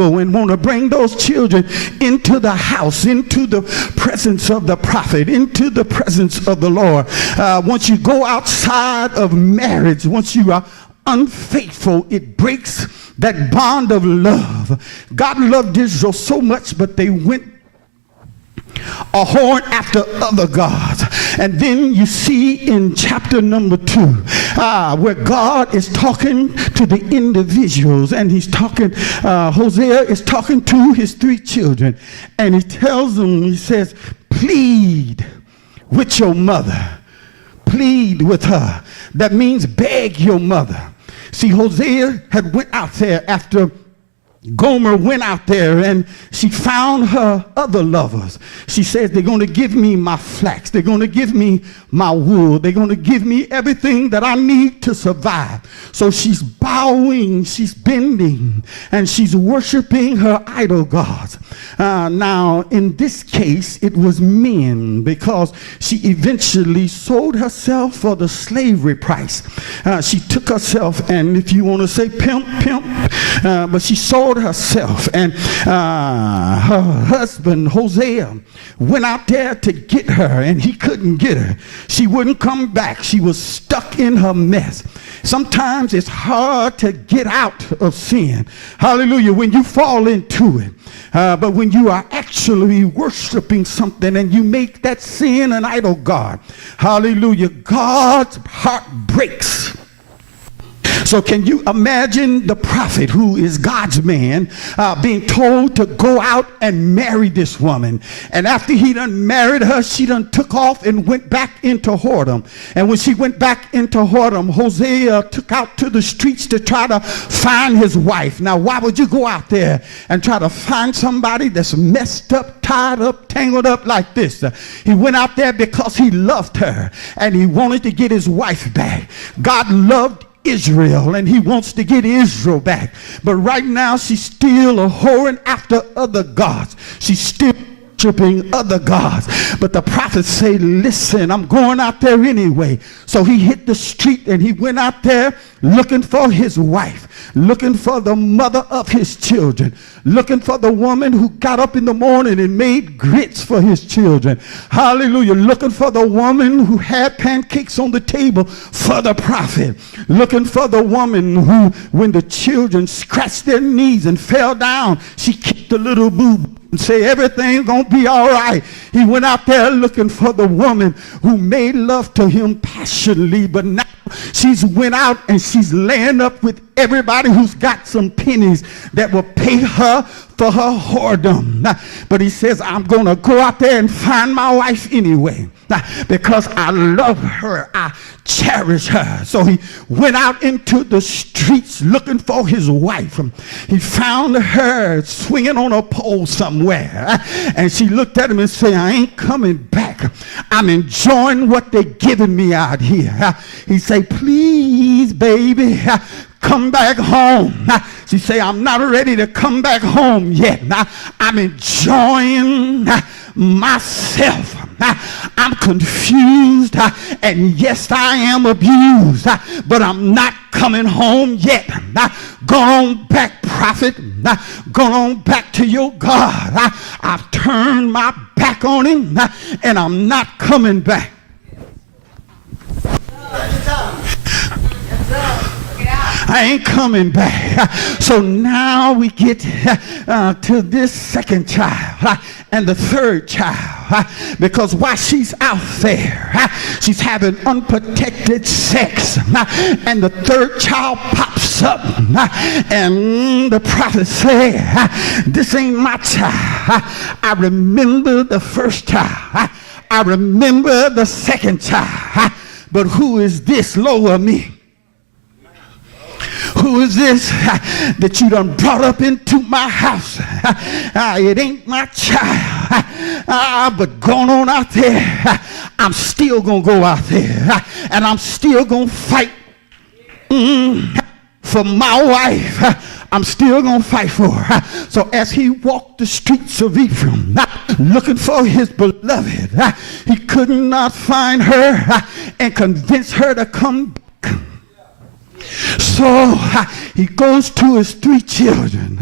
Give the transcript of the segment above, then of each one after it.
people and want to bring those children into the house, into the presence of the prophet, into the presence of the Lord. Once you go outside of marriage, once you are unfaithful, it breaks that bond of love. God loved Israel so much, but they went a horn after other gods. And then you see in chapter number 2 where God is talking to the individuals, and he's talking, Hosea is talking to his 3 children, and he tells them, he says, plead with your mother. Plead with her. That means beg your mother. See, Hosea had went out there after Gomer went out there, and she found her other lovers. She says, they're going to give me my flax. They're going to give me my wool. They're going to give me everything that I need to survive. So she's bowing, she's bending, and she's worshiping her idol gods. Now, in this case, it was men, because she eventually sold herself for the slavery price. She took herself, and if you want to say pimp, but she sold herself, and her husband Hosea went out there to get her, and he couldn't get her. She wouldn't come back. She was stuck in her mess. Sometimes it's hard to get out of sin, hallelujah, when you fall into it. But when you are actually worshiping something and you make that sin an idol god, hallelujah, God's heart breaks. So can you imagine the prophet, who is God's man, being told to go out and marry this woman? And after he done married her, she done took off and went back into whoredom. And when she went back into whoredom, Hosea took out to the streets to try to find his wife. Now, why would you go out there and try to find somebody that's messed up, tied up, tangled up like this? He went out there because he loved her, and he wanted to get his wife back. God loved Israel, and he wants to get Israel back. But right now, she's still a whoring after other gods. She's still worshiping other gods. But the prophets say, listen, I'm going out there anyway. So he hit the street, and he went out there looking for his wife, looking for the mother of his children, looking for the woman who got up in the morning and made grits for his children. Hallelujah. Looking for the woman who had pancakes on the table for the prophet. Looking for the woman who, when the children scratched their knees and fell down, she kicked the little boob and say everything's gonna be all right. He went out there looking for the woman who made love to him passionately, but now she's went out and she's laying up with everybody who's got some pennies that will pay her for her whoredom. But he says, I'm gonna go out there and find my wife anyway, because I love her, I cherish her. So he went out into the streets looking for his wife. He found her swinging on a pole somewhere, and she looked at him and said, I ain't coming back. I'm enjoying what they're giving me out here. He said, please, baby, come back home. She say, I'm not ready to come back home yet. I'm enjoying myself. I'm confused, and yes, I am abused, but I'm not coming home yet. Go on back, prophet. Go on back to your God. I've turned my back on him, and I'm not coming back. I ain't coming back. So now we get to this second child and the third child, because while she's out there, she's having unprotected sex, and the third child pops up, and the prophet said, this ain't my child. I remember the first child. I remember the second child. But who is this lower me? Who is this that you done brought up into my house? It ain't my child, but going on out there, I'm still going to go out there, and I'm still going to fight for my wife. I'm still going to fight for her. So as he walked the streets of Ephraim, looking for his beloved, he could not find her and convince her to come back. So he goes to his 3 children.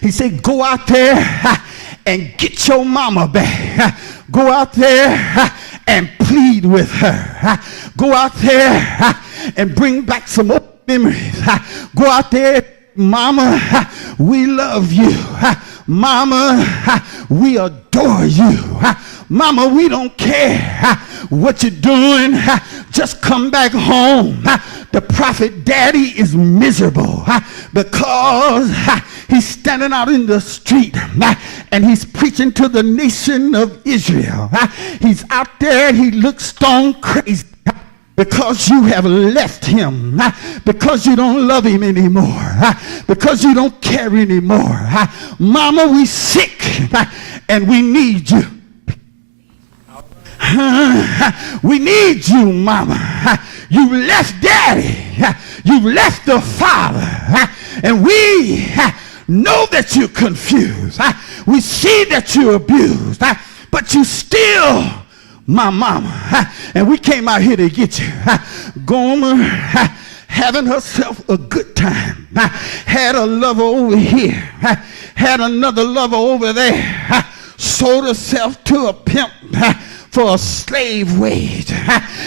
He said, go out there and get your mama back. Go out there and plead with her. Go out there and bring back some old memories. Go out there, mama, we love you. Mama, we adore you. Mama, we don't care what you're doing. Just come back home. The prophet daddy is miserable because he's standing out in the street and he's preaching to the nation of Israel. He's out there and he looks stone crazy because you have left him, because you don't love him anymore, because you don't care anymore. Mama, we sick and we need you. We need you, mama. You left daddy. You left the father. And we know that you're confused. We see that you're abused. But you still my mama. And we came out here to get you. Gomer having herself a good time. Had a lover over here. Had another lover over there. Sold herself to a pimp for a slave wage.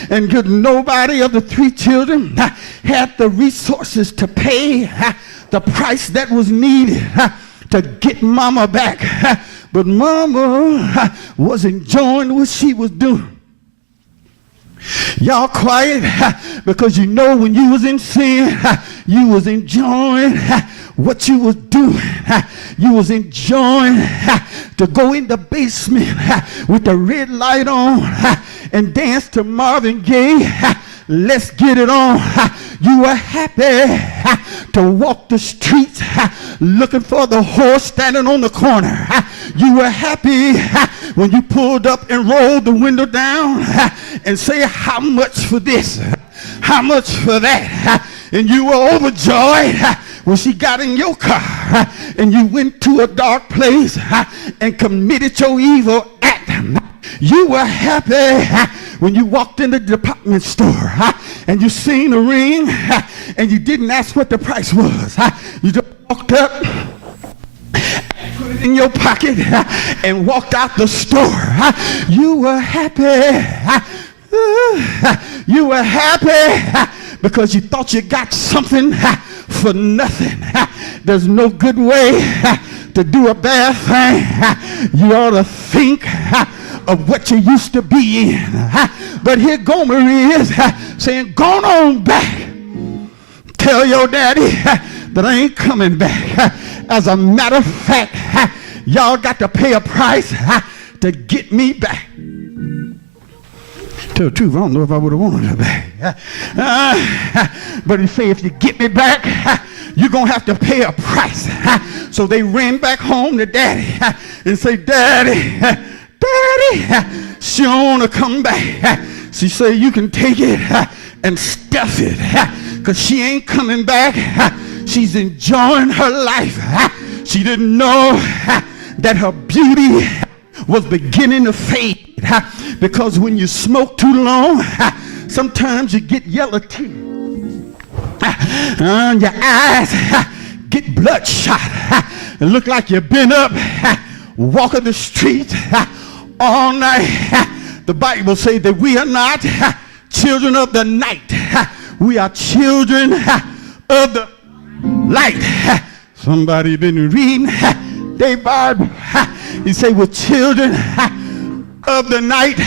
And good, nobody of the 3 children had the resources to pay the price that was needed to get mama back. But mama was enjoying what she was doing. Y'all quiet because you know when you was in sin, you was enjoying what you was doing. You was enjoying to go in the basement with the red light on and dance to Marvin Gaye. Let's get it on. You were happy to walk the streets looking for the horse standing on the corner. You were happy when you pulled up and rolled the window down and say, how much for this? How much for that? And you were overjoyed when she got in your car and you went to a dark place and committed your evil act. You were happy when you walked in the department store and you seen the ring and you didn't ask what the price was. You just walked up, put it in your pocket, and walked out the store. You were happy. You were happy because you thought you got something for nothing. There's no good way to do a bad thing. You ought to think of what you used to be in. But here Gomer is saying, go on back. Tell your daddy that I ain't coming back. As a matter of fact, y'all got to pay a price to get me back. Tell the truth, I don't know if I would have wanted her back. But he say, if you get me back, you're going to have to pay a price. So they ran back home to daddy and say, Daddy, she don't want to come back. She say, you can take it and stuff it because she ain't coming back. She's enjoying her life. She didn't know that her beauty was beginning to fade because when you smoke too long, sometimes you get yellow teeth. Your eyes get bloodshot. It look like you've been up walking the street all night. The Bible says that we are not children of the night. We are children of the light. Somebody been reading their Bible. He say we're children of the night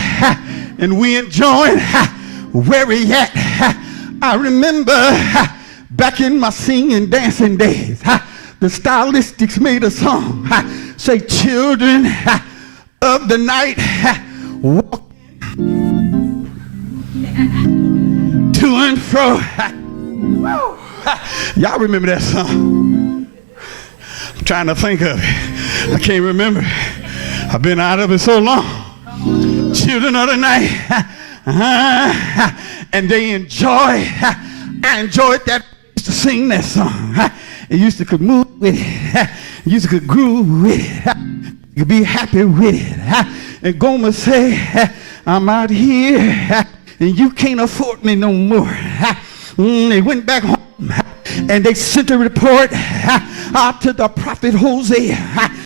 and we enjoying where we at. I remember back in my singing and dancing days, the Stylistics made a song. Say children of the night walking to and fro. Y'all remember that song? I'm trying to think of it. I can't remember. I've been out of it so long. Children of the night. And they enjoy. I enjoyed that. I used to sing that song. It used to could move with it. Used to could groove with it. You could be happy with it. And Gomer say, I'm out here and you can't afford me no more. They went back home And they sent a report out to the prophet Hosea.